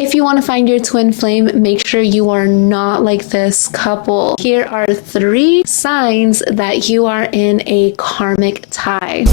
If you want to find your twin flame, make sure you are not like this couple. Here are 3 signs that you are in a karmic tie.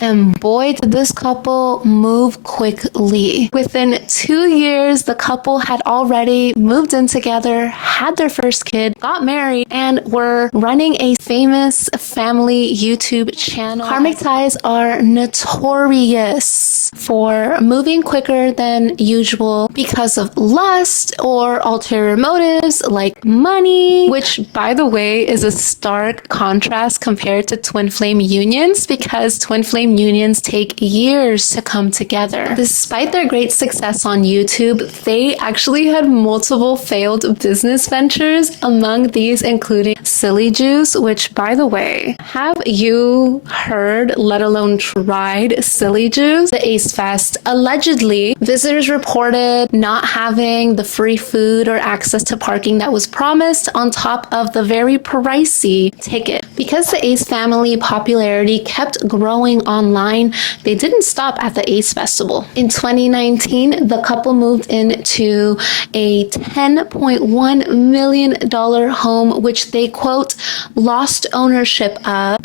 And boy, did this couple move quickly. Within 2 years, the couple had already moved in together, had their first kid, got married, and were running a famous family YouTube channel. Karmic ties are notorious for moving quicker than usual because of lust or ulterior motives like money, which, by the way, is a stark contrast compared to twin flame unions, because twin flame unions take years to come together. Despite their great success on YouTube, they actually had multiple failed business ventures, among these including Silly Juice, which, by the way, have you heard, let alone tried, Silly Juice? The Ace Fest. Allegedly, visitors reported not having the free food or access to parking that was promised, on top of the very pricey ticket. Because the Ace family popularity kept growing online, they didn't stop at the Ace Festival. In 2019, the couple moved into a $10.1 million home, which they, quote, lost ownership of.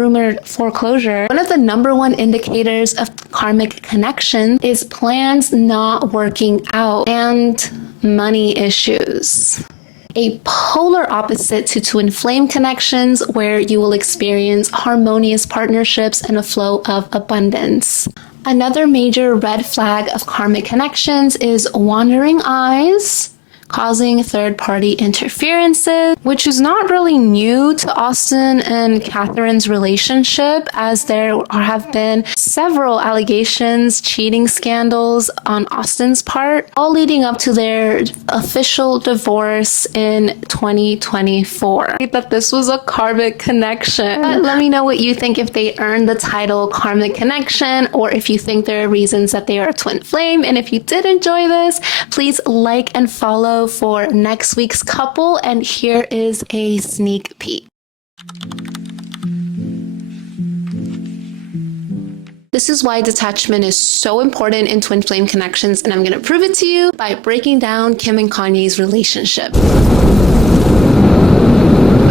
Rumored foreclosure. One of the #1 indicators of karmic connection is plans not working out and money issues. A polar opposite to twin flame connections, where you will experience harmonious partnerships and a flow of abundance. Another major red flag of karmic connections is wandering eyes, causing third-party interferences, which is not really new to Austin and Catherine's relationship, as there have been several allegations, cheating scandals on Austin's part, all leading up to their official divorce in 2024. I think that this was a karmic connection. But let me know what you think, if they earned the title karmic connection, or if you think there are reasons that they are a twin flame. And if you did enjoy this, please like and follow for next week's couple, and here is a sneak peek. This is why detachment is so important in twin flame connections, and I'm going to prove it to you by breaking down Kim and Kanye's relationship.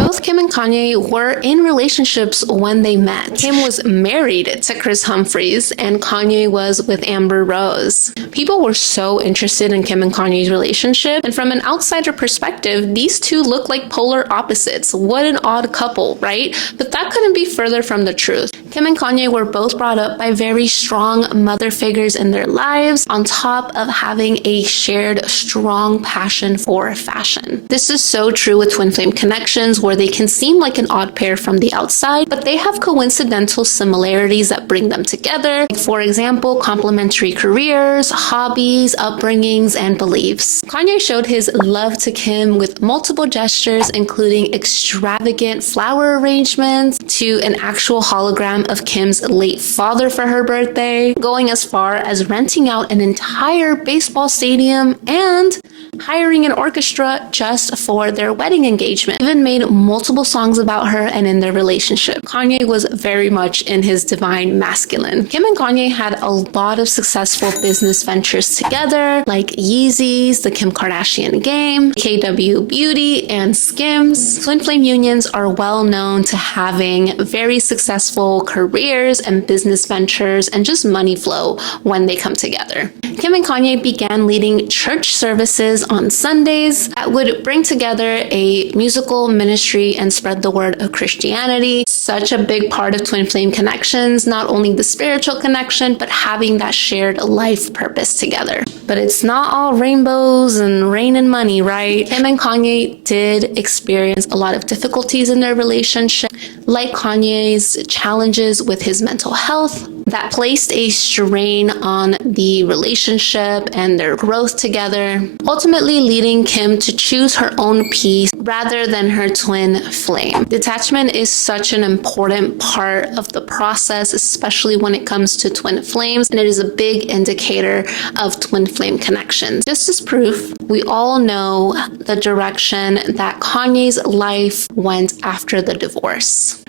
Both Kim and Kanye were in relationships when they met. Kim was married to Chris Humphries, and Kanye was with Amber Rose. People were so interested in Kim and Kanye's relationship, and from an outsider perspective, these two look like polar opposites. What an odd couple, right? But that couldn't be further from the truth. Kim and Kanye were both brought up by very strong mother figures in their lives, on top of having a shared strong passion for fashion. This is so true with twin flame connections, where they can seem like an odd pair from the outside, but they have coincidental similarities that bring them together. For example, complementary careers, hobbies, upbringings, and beliefs. Kanye showed his love to Kim with multiple gestures, including extravagant flower arrangements to an actual hologram of Kim's late father for her birthday, going as far as renting out an entire baseball stadium and hiring an orchestra just for their wedding engagement. Even made multiple songs about her and in their relationship. Kanye was very much in his divine masculine. Kim and Kanye had a lot of successful business ventures together, like Yeezys, the Kim Kardashian Game, KW Beauty, and Skims. Twin flame unions are well known to having very successful careers and business ventures and just money flow when they come together. Kim and Kanye began leading church services on Sundays that would bring together a musical ministry and spread the word of Christianity. Such a big part of twin flame connections, not only the spiritual connection, but having that shared life purpose together. But it's not all rainbows and rain and money, right? Kim and Kanye did experience a lot of difficulties in their relationship, like Kanye's challenges with his mental health, that placed a strain on the relationship and their growth together, ultimately leading Kim to choose her own peace rather than her twin flame. Detachment is such an important part of the process, especially when it comes to twin flames, and it is a big indicator of twin flame connections. Just as proof, we all know the direction that Kanye's life went after the divorce.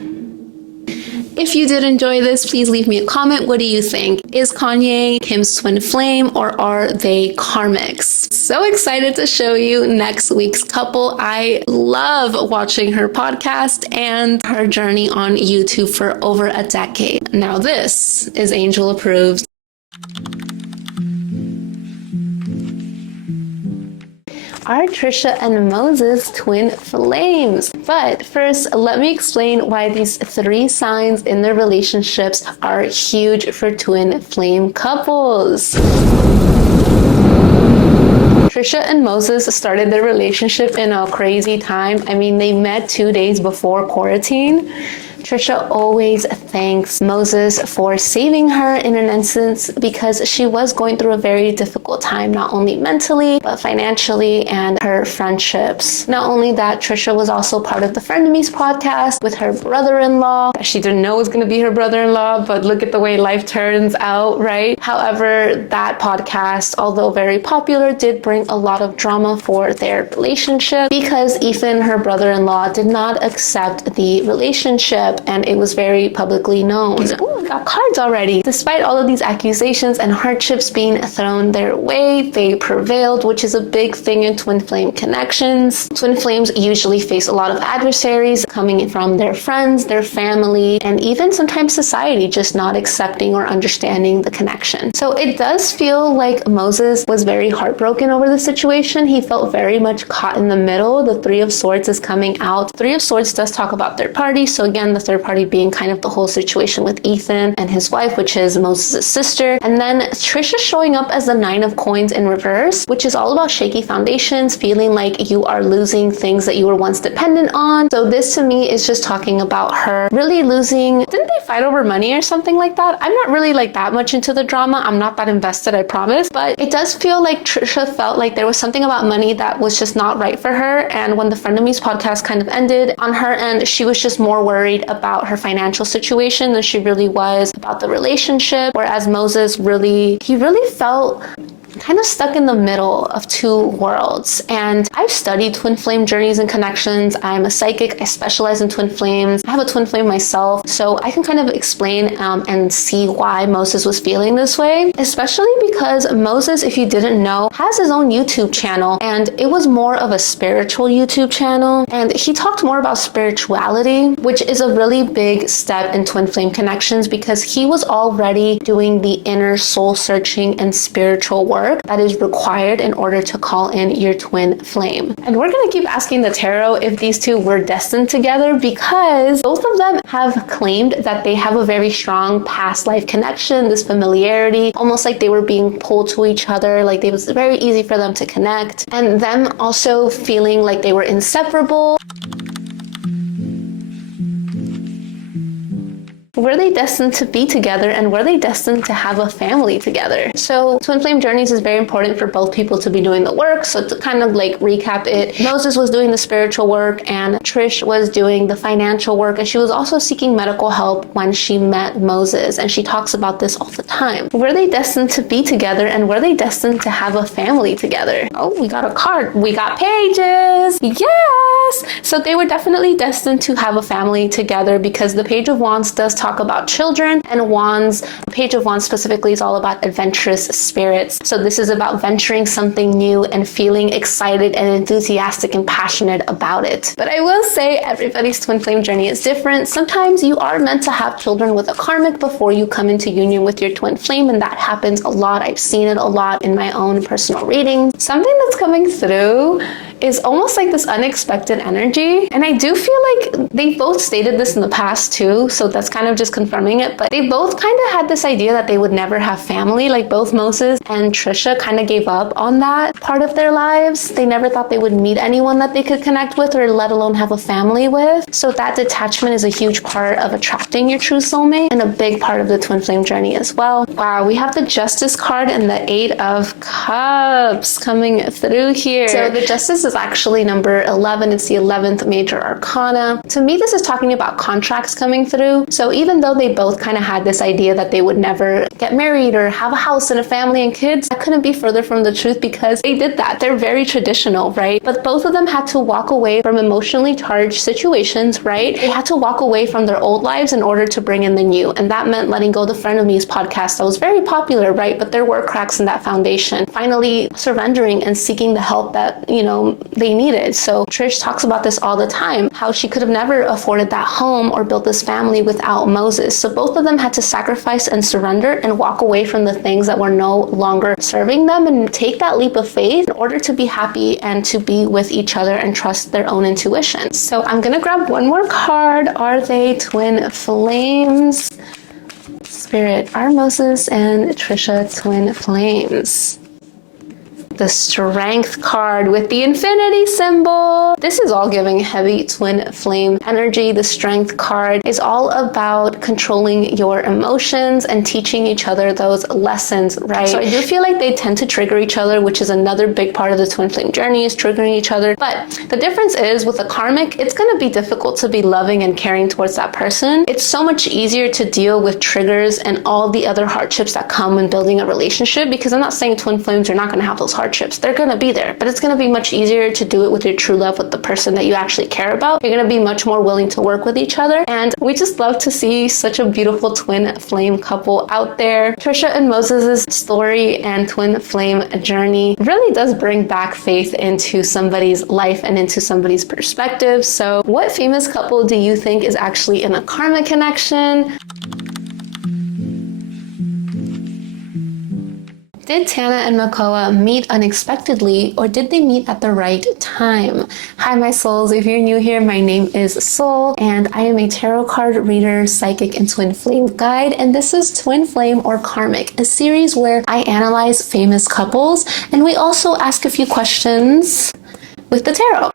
If you did enjoy this, please leave me a comment. What do you think? Is Kanye Kim's twin flame, or are they karmics? So excited to show you next week's couple. I love watching her podcast and her journey on YouTube for over a decade. Now this is angel approved. Are Trisha and Moses twin flames? But first, let me explain why these 3 signs in their relationships are huge for twin flame couples. Trisha and Moses started their relationship in a crazy time. I mean, they met 2 days before quarantine. Trisha always thanks Moses for saving her in an instance because she was going through a very difficult time, not only mentally, but financially and her friendships. Not only that, Trisha was also part of the Frenemies podcast with her brother-in-law. She didn't know it was going to be her brother-in-law, but look at the way life turns out, right? However, that podcast, although very popular, did bring a lot of drama for their relationship because Ethan, her brother-in-law, did not accept the relationship, and it was very publicly known. Oh, I got cards already. Despite all of these accusations and hardships being thrown their way, they prevailed, which is a big thing in twin flame connections. Twin flames usually face a lot of adversaries coming from their friends, their family, and even sometimes society just not accepting or understanding the connection. So it does feel like Moses was very heartbroken over the situation. He felt very much caught in the middle. The 3 of Swords is coming out. 3 of Swords does talk about third party. So again, the third party being kind of the whole situation with Ethan and his wife, which is Moses' sister. And then Trisha showing up as the 9 of Coins in reverse, which is all about shaky foundations, feeling like you are losing things that you were once dependent on. So this to me is just talking about her really losing. Didn't they fight over money or something like that? I'm not really like that much into the drama. I'm not that invested, I promise. But it does feel like Trisha felt like there was something about money that was just not right for her. And when the Frenemies podcast kind of ended, on her end, she was just more worried about her financial situation than she really was about the relationship. Whereas Moses really felt kind of stuck in the middle of 2 worlds. And I've studied twin flame journeys and connections. I'm a psychic. I specialize in twin flames. I have a twin flame myself, so I can kind of explain and see why Moses was feeling this way, especially because Moses, if you didn't know, has his own YouTube channel, and it was more of a spiritual YouTube channel, and he talked more about spirituality, which is a really big step in twin flame connections because he was already doing the inner soul searching and spiritual work that is required in order to call in your twin flame. And we're going to keep asking the tarot if these 2 were destined together because both of them have claimed that they have a very strong past life connection, this familiarity, almost like they were being pulled to each other, like it was very easy for them to connect, and them also feeling like they were inseparable. Were they destined to be together, and were they destined to have a family together? So twin flame journeys is very important for both people to be doing the work. So to kind of like recap it, Moses was doing the spiritual work and Trish was doing the financial work, and she was also seeking medical help when she met Moses, and she talks about this all the time. Were they destined to be together, and were they destined to have a family together? Oh, we got a card. We got pages. Yes! So they were definitely destined to have a family together because the Page of Wands does talk about children, and Wands, Page of Wands specifically, is all about adventurous spirits. So this is about venturing something new and feeling excited and enthusiastic and passionate about it. But I will say everybody's twin flame journey is different. Sometimes you are meant to have children with a karmic before you come into union with your twin flame, and that happens a lot. I've seen it a lot in my own personal readings. Something that's coming through is almost like this unexpected energy. And I do feel like they both stated this in the past too, so that's kind of just confirming it, but they both kind of had this idea that they would never have family. Like both Moses and Trisha kind of gave up on that part of their lives. They never thought they would meet anyone that they could connect with or let alone have a family with. So that detachment is a huge part of attracting your true soulmate and a big part of the twin flame journey as well. Wow, we have the Justice card and the 8 of Cups coming through here. So the Justice is is actually number 11. It's the 11th major arcana. To me, this is talking about contracts coming through. So even though they both kind of had this idea that they would never get married or have a house and a family and kids, that couldn't be further from the truth because they did that. They're very traditional, right? But both of them had to walk away from emotionally charged situations, right? They had to walk away from their old lives in order to bring in the new. And that meant letting go the Friend of Me's podcast that was very popular, right? But there were cracks in that foundation. Finally surrendering and seeking the help that, they needed. So Trish talks about this all the time, how she could have never afforded that home or built this family without Moses. So both of them had to sacrifice and surrender and walk away from the things that were no longer serving them and take that leap of faith in order to be happy and to be with each other and trust their own intuition. So I'm gonna grab one more card. Are they twin flames? Spirit, are Moses and Trisha twin flames? The Strength card with the infinity symbol. This is all giving heavy twin flame energy. The Strength card is all about controlling your emotions and teaching each other those lessons, right? So I do feel like they tend to trigger each other, which is another big part of the twin flame journey, is triggering each other. But the difference is with a karmic, it's going to be difficult to be loving and caring towards that person. It's so much easier to deal with triggers and all the other hardships that come when building a relationship, because I'm not saying twin flames are not going to have those hardships. They're going to be there, but it's going to be much easier to do it with your true love, with the person that you actually care about. You're going to be much more willing to work with each other. And we just love to see such a beautiful twin flame couple out there. Trisha and Moses' story and twin flame journey really does bring back faith into somebody's life and into somebody's perspective. So what famous couple do you think is actually in a karmic connection? Did Tana and Makoa meet unexpectedly, or did they meet at the right time? Hi, my souls. If you're new here, my name is Soul, and I am a tarot card reader, psychic, and twin flame guide. And this is Twin Flame or Karmic, a series where I analyze famous couples, and we also ask a few questions with the tarot.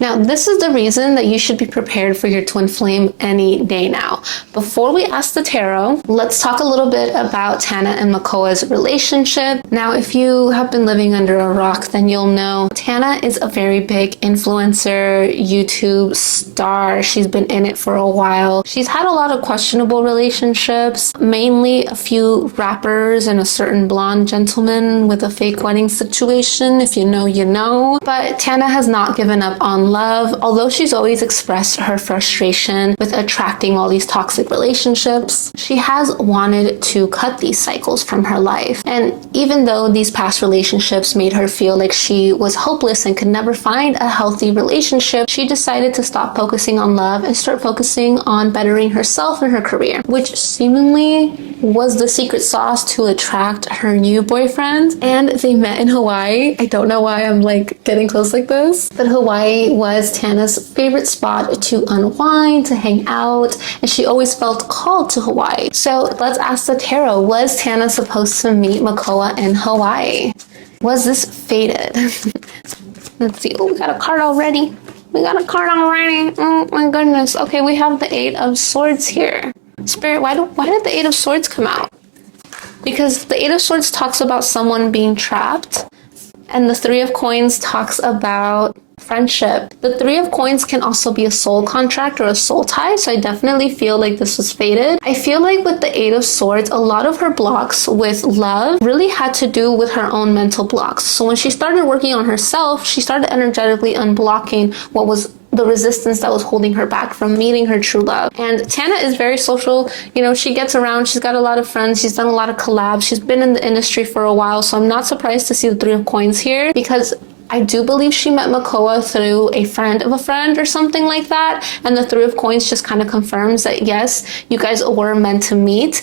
Now, this is the reason that you should be prepared for your twin flame any day now. Before we ask the tarot, let's talk a little bit about Tana and Makoa's relationship. Now, if you have been living under a rock, then you'll know Tana is a very big influencer, YouTube star. She's been in it for a while. She's had a lot of questionable relationships, mainly a few rappers and a certain blonde gentleman with a fake wedding situation. If you know, you know. But Tana has not given up on love, although she's always expressed her frustration with attracting all these toxic relationships. She has wanted to cut these cycles from her life. And even though these past relationships made her feel like she was hopeless and could never find a healthy relationship, she decided to stop focusing on love and start focusing on bettering herself and her career, which seemingly was the secret sauce to attract her new boyfriend. And they met in Hawaii. I don't know why I'm getting close like this, but Hawaii was Tana's favorite spot to unwind, to hang out, and she always felt called to Hawaii. So let's ask the tarot, was Tana supposed to meet Makoa in Hawaii? Was this fated? Let's see. Oh, we got a card already. Oh my goodness. Okay, we have the Eight of Swords here. Spirit, why did the Eight of Swords come out? Because the Eight of Swords talks about someone being trapped, and the Three of Coins talks about friendship. The Three of Coins can also be a soul contract or a soul tie, so I definitely feel like this was fated. I feel like with the Eight of Swords, a lot of her blocks with love really had to do with her own mental blocks. So when she started working on herself, she started energetically unblocking what was the resistance that was holding her back from meeting her true love. And Tana is very social. She gets around. She's got a lot of friends. She's done a lot of collabs. She's been in the industry for a while. So I'm not surprised to see the Three of Coins here, because I do believe she met Makoa through a friend of a friend or something like that. And the Three of Coins just kind of confirms that, yes, you guys were meant to meet.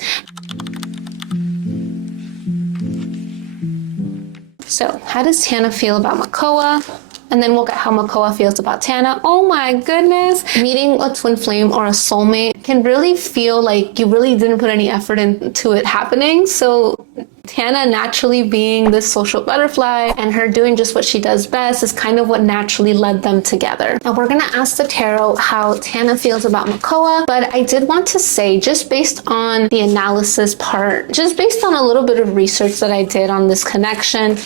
So how does Tana feel about Makoa? And then we'll get how Makoa feels about Tana. Oh my goodness. Meeting a twin flame or a soulmate can really feel like you really didn't put any effort into it happening. So Tana naturally being this social butterfly and her doing just what she does best is kind of what naturally led them together. Now we're going to ask the tarot how Tana feels about Makoa, but I did want to say, just based on the analysis part, just based on a little bit of research that I did on this connection,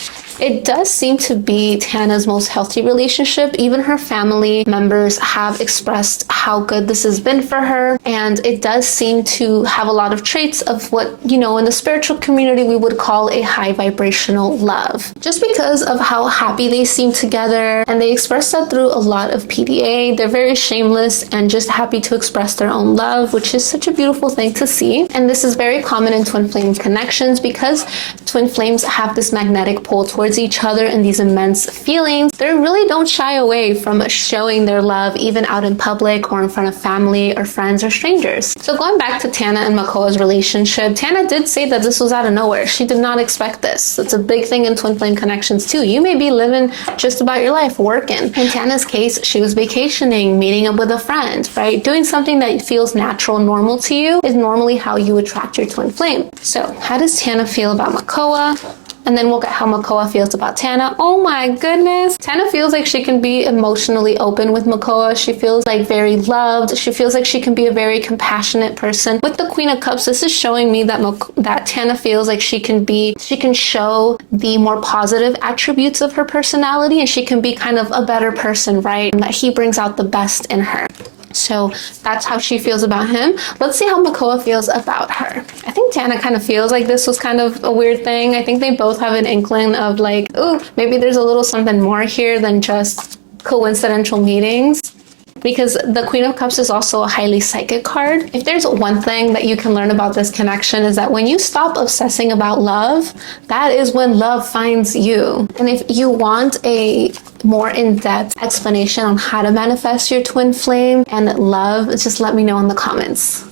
It does seem to be Tana's most healthy relationship. Even her family members have expressed how good this has been for her, and it does seem to have a lot of traits of what, you know, in the spiritual community we would call a high vibrational love. Just because of how happy they seem together, and they express that through a lot of PDA. They're very shameless and just happy to express their own love, which is such a beautiful thing to see. And this is very common in twin flame connections because twin flames have this magnetic pull towards each other and these immense feelings. They really don't shy away from showing their love even out in public or in front of family or friends or strangers. So going back to Tana and Makoa's relationship, Tana did say that this was out of nowhere. She did not expect this. It's a big thing in twin flame connections too. You may be living just about your life working. In Tana's case, she was vacationing, meeting up with a friend, right? Doing something that feels natural and normal to you is normally how you attract your twin flame. So how does Tana feel about Makoa? And then we'll get how Makoa feels about Tana. Oh my goodness. Tana feels like she can be emotionally open with Makoa. She feels like very loved. She feels like she can be a very compassionate person. With the Queen of Cups, this is showing me that that Tana feels like she can show the more positive attributes of her personality, and she can be kind of a better person, right? And that he brings out the best in her. So that's how she feels about him. Let's see how Makoa feels about her. I think Tana kind of feels like this was kind of a weird thing. I think they both have an inkling of like, oh, maybe there's a little something more here than just coincidental meetings. Because the Queen of Cups is also a highly psychic card. If there's one thing that you can learn about this connection is that when you stop obsessing about love, that is when love finds you. And if you want a more in-depth explanation on how to manifest your twin flame and love, just let me know in the comments.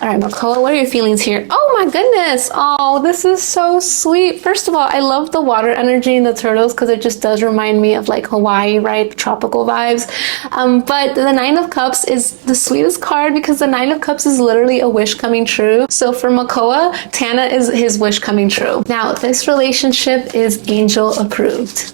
All right, Makoa, what are your feelings here? Oh my goodness. Oh, this is so sweet. First of all, I love the water energy in the turtles because it just does remind me of like Hawaii, right? Tropical vibes. But the Nine of Cups is the sweetest card because the Nine of Cups is literally a wish coming true. So for Makoa, Tana is his wish coming true. Now, this relationship is angel approved.